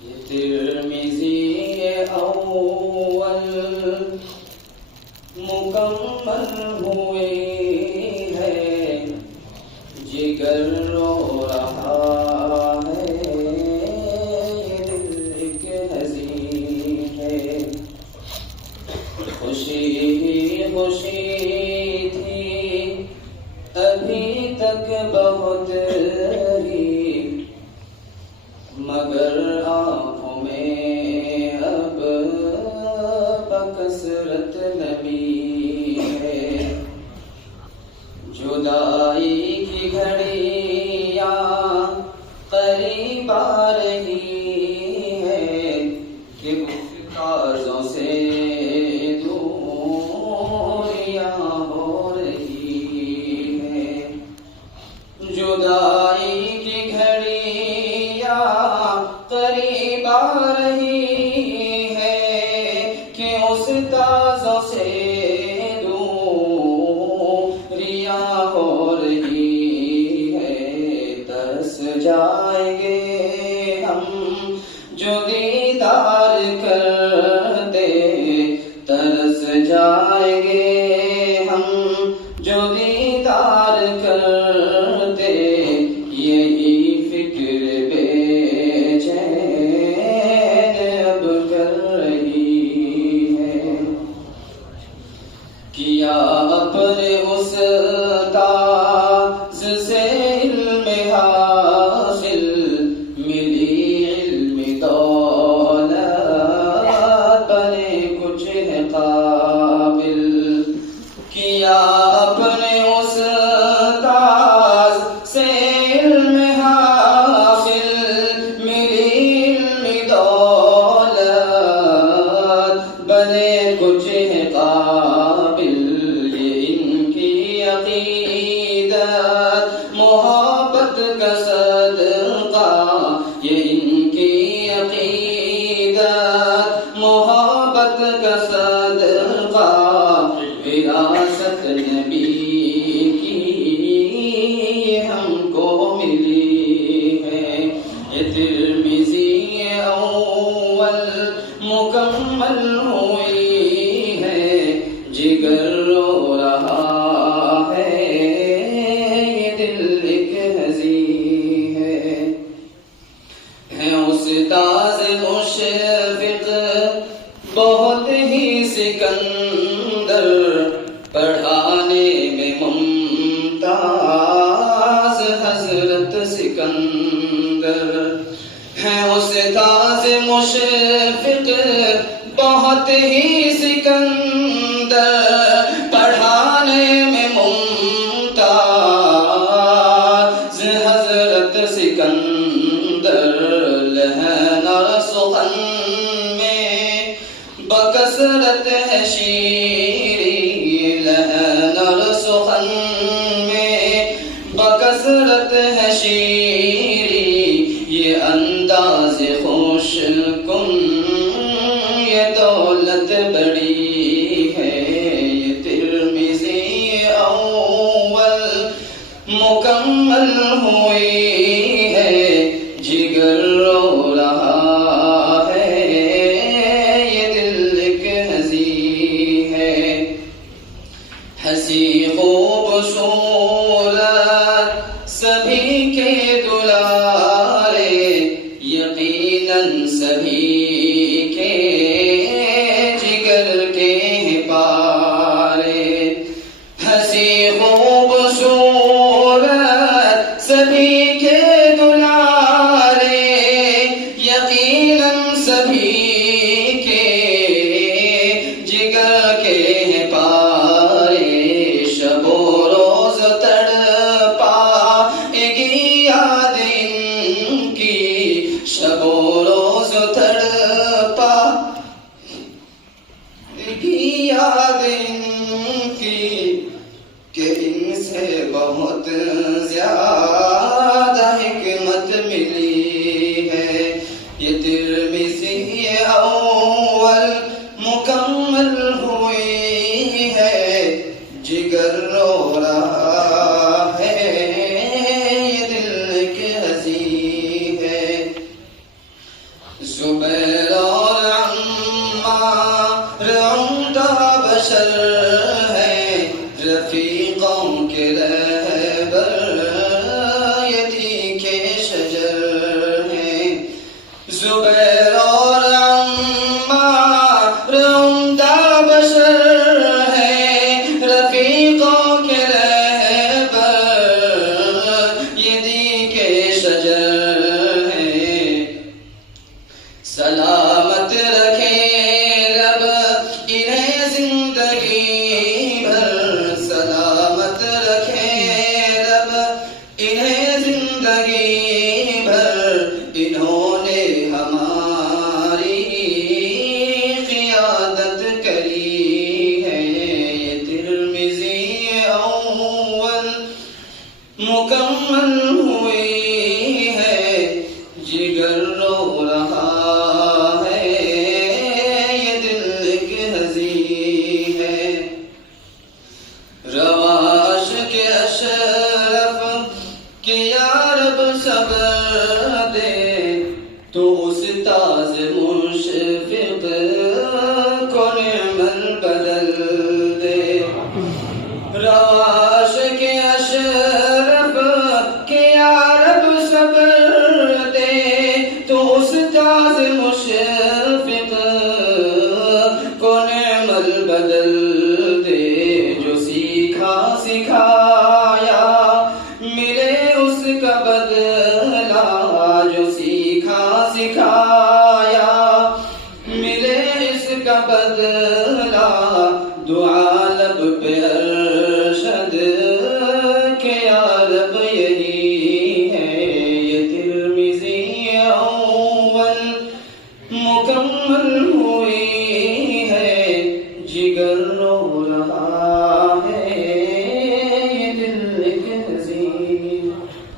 ترمذی اول مکمل ہوئے ہے، جگر رو رہا ہے، دل ایک حزین ہے، خوشی خوشی تھی ابھی تک بہت ہی، مگر آنکھوں میں اب بکثرت نمی ہے، جدائی کی گھڑیاں قریب آ رہی ہے کہ مفتازوں سے دوریاں ہو رہی ہے، جدائی کی گھڑیاں قریب آ رہی ہے کہ استاذوں سے دوریاں ہو رہی ہے، ترس جائیں گے ہم جو دیدار کرتے، ترس جائیں گے ہم جو دیدار کرتے، یہی فکر بے چین اب کر رہی ہے، کیا اپنے استاذ سے علم حاصل، ملی علم دولت، بنے کچھ ہے قابل، کیا اپنے استاذ سے علم حاصل، ملی علم دولت، بنے کچھ ہے قابل، یہ ان کی عقیدت محبت کا صدقہ، یہ ان کی عقیدت محبت کا صدقہ، وراثت نبی کی ہم کو ملی ہے، یہ ترمذی اول مکمل ہوئی ہے، جگر رو رہا ہے، یہ دل ایک حزین ہے، استاذ مشفق بہت ہی سکندر، پڑھانے میں ممتاز حضرت سکندر ہیں، استاذ مشفق بہت ہی سکندر، پڑھانے میں ممتاز حضرت سکندر، لہن اور سخن میں بکثرت ہے شیری، لہن اور سخن میں بکثرت ہے شیری، یہ انداز خوش کن، یہ دولت بڑی ہے، یہ ترمذی اول مکمل ہوئی ہے، جگر رو رہا ہے، یہ دل ایک حزین ہے، ہنسی خوبصورت سبھی کے دلارے، یقیناً سبھی کے جگر کے پارے، ہنسی خوبصورت سبھی کے دلارے، یقیناً سبھی کے جگر کے پارے، شب و روز تڑپا گی یاد ان کی، شب و روز تڑپا گی یاد ان کی، کہ ان سے بہت زیادہ حکمت ملی ہے، یہ ترمذی اول مکمل ہوئی ہے، جگر رو رہا ہے، یہ دل ایک حزین ہے، زبیر اور عمار عمدہ بشر ہیں، رفیقوں کے رہبر یتی کے شجر ہیں۔ زبیر اور عمار عمدہ بشر ہیں، رفیقوں کے رہبر یتی کے شجر ہیں۔ سلامت رکھے رب انہیں زندگی بھر، سلامت رکھے رب انہیں زندگی بھر، انہوں نے ہماری قیادت کری ہے۔ یہ ترمذی اول مکمل ہوئی ہے، جگر رو رہا ہے، یہ دل کی ہنسی ہے۔ رواش کے اشرف کہ یا رب صبر دے، تو استاذ مشفق کو نعمت بدل دے۔ رواش کے اشرف کہ یا رب صبر دے، تو استاذ مشفق کو نعمت بدل دے۔ جو سیکھا سکھایا ملے اس کا بدلہ، جو سیکھا سکھایا ملے اس کا بدلہ، دعا لب پہ ارشد کہ یا رب یہی ہے۔ یہ ترمذی اول مکمل ہوئی ہے، جگر رو رہا